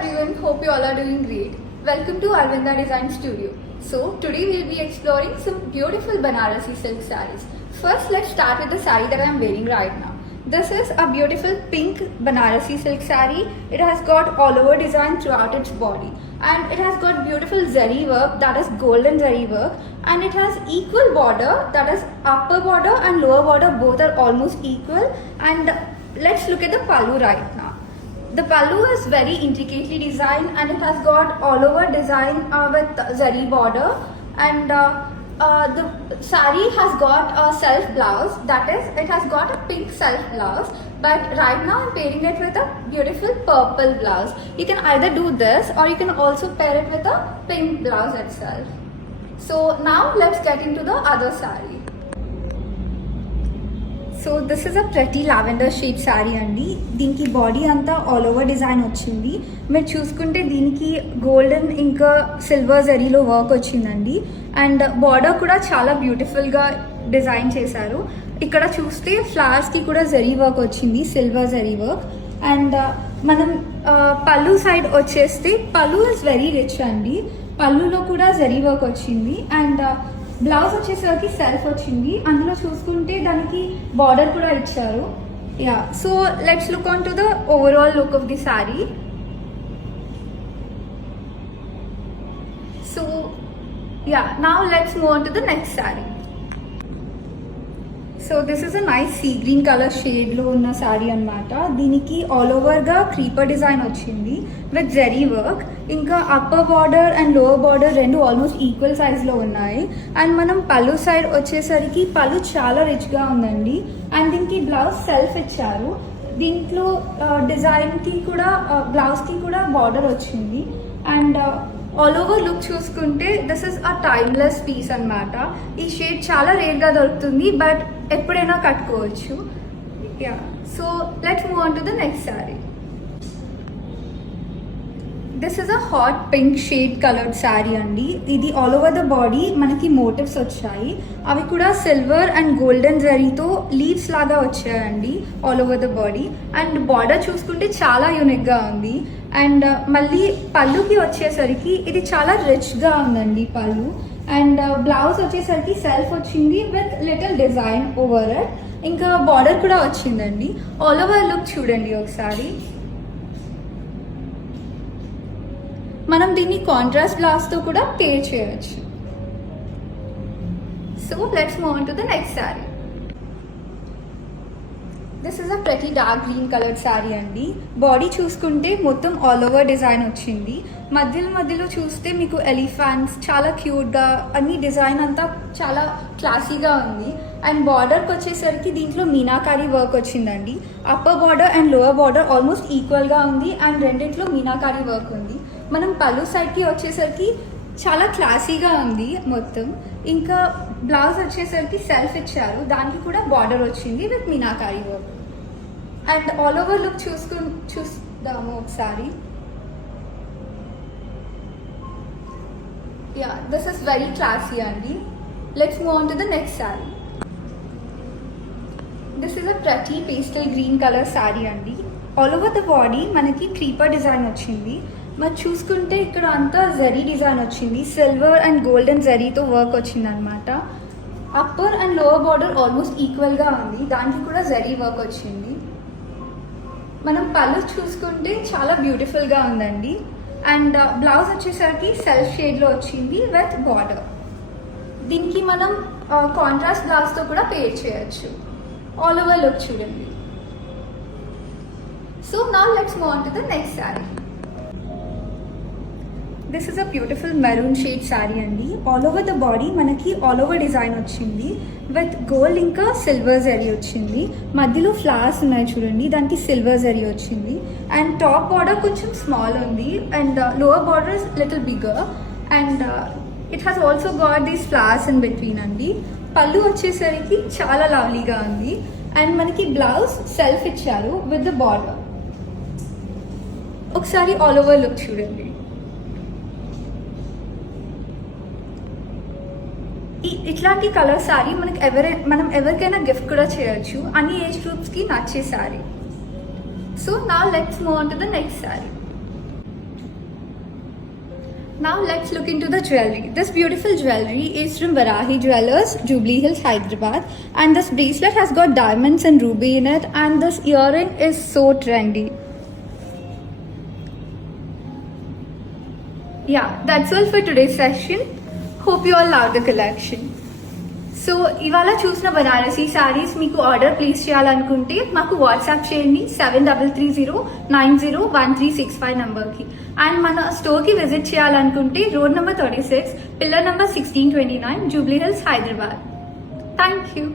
everyone, hope you all are doing great. Welcome to Arvinda Design Studio. So today we'll be exploring some beautiful Banarasi silk sarees. First let's start with the saree that I am wearing right now. This is a beautiful pink Banarasi silk saree. It has got all over design throughout its body and it has got beautiful zari work, that is golden zari work, and it has equal border, that is upper border and lower border, both are almost equal. And let's look at the pallu right now. The pallu is very intricately designed and it has got all over design with zari border, and the saree has got a self blouse, that is it has got a pink self blouse, but right now I'm pairing it with a beautiful purple blouse. You can either do this or you can also pair it with a pink blouse itself. So now let's get into the other saree. So this is a ప్రతి lavender shade sari అండి. దీనికి బాడీ అంతా all over design వచ్చింది. మీరు చూసుకుంటే దీనికి గోల్డెన్ ఇంకా సిల్వర్ జరీలో వర్క్ వచ్చిందండి. అండ్ బార్డర్ కూడా చాలా బ్యూటిఫుల్గా డిజైన్ చేశారు. ఇక్కడ చూస్తే ఫ్లవర్స్కి కూడా జరీ వర్క్ వచ్చింది, సిల్వర్ జరీ వర్క్. అండ్ మనం పళ్ళు సైడ్ వచ్చేస్తే పళ్ళు ఇస్ వెరీ రిచ్ అండి. పళ్ళులో కూడా జరీ వర్క్ వచ్చింది. అండ్ బ్లౌజ్ వచ్చేసరికి సెల్ఫ్ వచ్చింది. అందులో చూసుకుంటే దానికి బార్డర్ కూడా ఇచ్చారు. Yeah, so let's look on to the overall look of the sari. So yeah, now let's move on to the next sari. So this is a nice sea green colour షేడ్లో ఉన్న శారీ అనమాట. దీనికి ఆల్ ఓవర్గా క్రీపర్ డిజైన్ వచ్చింది విత్ జరీ వర్క్. ఇంకా upper border and lower border రెండు almost equal సైజ్లో ఉన్నాయి. అండ్ మనం పళ్ళు సైడ్ వచ్చేసరికి పళ్ళు చాలా రిచ్గా ఉందండి. అండ్ దీనికి బ్లౌజ్ సెల్ఫ్ ఇచ్చారు. దీంట్లో డిజైన్కి కూడా బ్లౌజ్కి కూడా బార్డర్ వచ్చింది. అండ్ ఆల్ ఓవర్ లుక్ చూసుకుంటే this is a timeless piece అనమాట. ఈ షేడ్ చాలా రేర్గా దొరుకుతుంది, బట్ ఎప్పుడైనా కట్టుకోవచ్చు. Yeah, so let's move on to the next sari. This is a hot pink shade coloured sari అండి. ఇది ఆల్ ఓవర్ ద బాడీ మనకి మోటివ్స్ వచ్చాయి. అవి కూడా సిల్వర్ అండ్ గోల్డెన్ జరీతో లీవ్స్ లాగా వచ్చాయండి all over the body. And border చూసుకుంటే చాలా యూనిక్గా ఉంది. అండ్ మళ్ళీ పళ్ళుకి వచ్చేసరికి ఇది చాలా రిచ్గా ఉందండి పళ్ళు. అండ్ బ్లౌజ్ వచ్చేసరికి సెల్ఫ్ వచ్చింది with little design over it. ఇంకా బార్డర్ కూడా వచ్చిందండి. ఆల్ ఓవర్ లుక్ చూడండి ఒకసారి. మనం దీన్ని కాంట్రాస్ట్ బ్లౌజ్తో కూడా పేర్ చేయవచ్చు. So let's move on to the next sari. This is a ప్రతి డార్క్ గ్రీన్ కలర్డ్ శారీ అండి. బాడీ చూసుకుంటే మొత్తం ఆల్ ఓవర్ డిజైన్ వచ్చింది. మధ్యలో చూస్తే మీకు ఎలిఫెంట్స్ చాలా క్యూట్గా అన్ని డిజైన్ అంతా చాలా క్లాసీగా ఉంది. అండ్ బార్డర్కి వచ్చేసరికి దీంట్లో మీనాకారీ వర్క్ వచ్చిందండి. Upper border and lower border almost ఈక్వల్గా ఉంది. అండ్ రెండింటిలో మీనాకారీ వర్క్ ఉంది. మనం పళ్ళు సైడ్కి వచ్చేసరికి చాలా క్లాసీగా ఉంది మొత్తం. ఇంకా బ్లౌజ్ వచ్చేసరికి సెల్ఫ్ ఇచ్చారు. దానికి కూడా బార్డర్ వచ్చింది with meenakari work. And all over look చూద్దాము ఒకసారి. Yeah, this is very classy అండి. Let's move on to the next sari. This is a pretty pastel green colour sari అండి. ఆల్ ఓవర్ ద బాడీ మనకి క్రీపర్ డిజైన్ వచ్చింది. మరి చూసుకుంటే ఇక్కడ అంతా జరీ డిజైన్ వచ్చింది. సిల్వర్ అండ్ గోల్డెన్ జరీతో వర్క్ వచ్చింది అనమాట. Upper and lower border almost ఈక్వల్గా ఉంది. దానికి కూడా జరీ వర్క్ వచ్చింది. మనం పళ్ళు చూసుకుంటే చాలా బ్యూటిఫుల్గా ఉందండి. అండ్ బ్లౌజ్ వచ్చేసరికి సెల్ఫ్ షేడ్లో వచ్చింది విత్ బార్డర్. దీనికి మనం కాంట్రాస్ట్ బ్లౌజ్తో కూడా పేర్ చేయొచ్చు. ఆల్ ఓవర్ లుక్ చూడండి. So now let's move on to the next sari. This is a beautiful maroon shade sari అండి. ఆల్ ఓవర్ ద బాడీ మనకి ఆల్ ఓవర్ డిజైన్ వచ్చింది విత్ గోల్డ్ ఇంకా సిల్వర్ జరీ వచ్చింది. మధ్యలో ఫ్లవర్స్ ఉన్నాయి చూడండి, దానికి సిల్వర్ జరీ వచ్చింది. అండ్ టాప్ బార్డర్ కొంచెం స్మాల్ ఉంది and lower border is little bigger. And it has also got these flowers in between అండి. పళ్ళు వచ్చేసరికి చాలా లవ్లీగా ఉంది. అండ్ మనకి బ్లౌజ్ సెల్ఫ్ ఇచ్చారు విత్ ద బార్డర్. ఒకసారి ఆల్ ఓవర్ లుక్ చూడండి. ఇట్లాంటి కలర్ శారీ మనం ఎవరికైనా గిఫ్ట్ కూడా చేయొచ్చు. అన్ని ఏజ్ గ్రూప్స్కి నచ్చే శారీ. సో నా let's move on to the next sari. Now let's look into the jewelry. This beautiful jewelry is from Varahi Jewelers, Jubilee Hills, Hyderabad, and this bracelet has got diamonds and ruby in it, and this earring is so trendy. Yeah, that's all for today's session. Hope you all love the collection. So ఇవాళ చూసిన బనారసీ శారీస్ మీకు order place చేయాలనుకుంటే మాకు వాట్సాప్ చేయండి 7330901365 నెంబర్కి. అండ్ మన స్టోర్కి విజిట్ చేయాలనుకుంటే road number 36, pillar number 1629, Jubilee hills, Hyderabad. Thank you.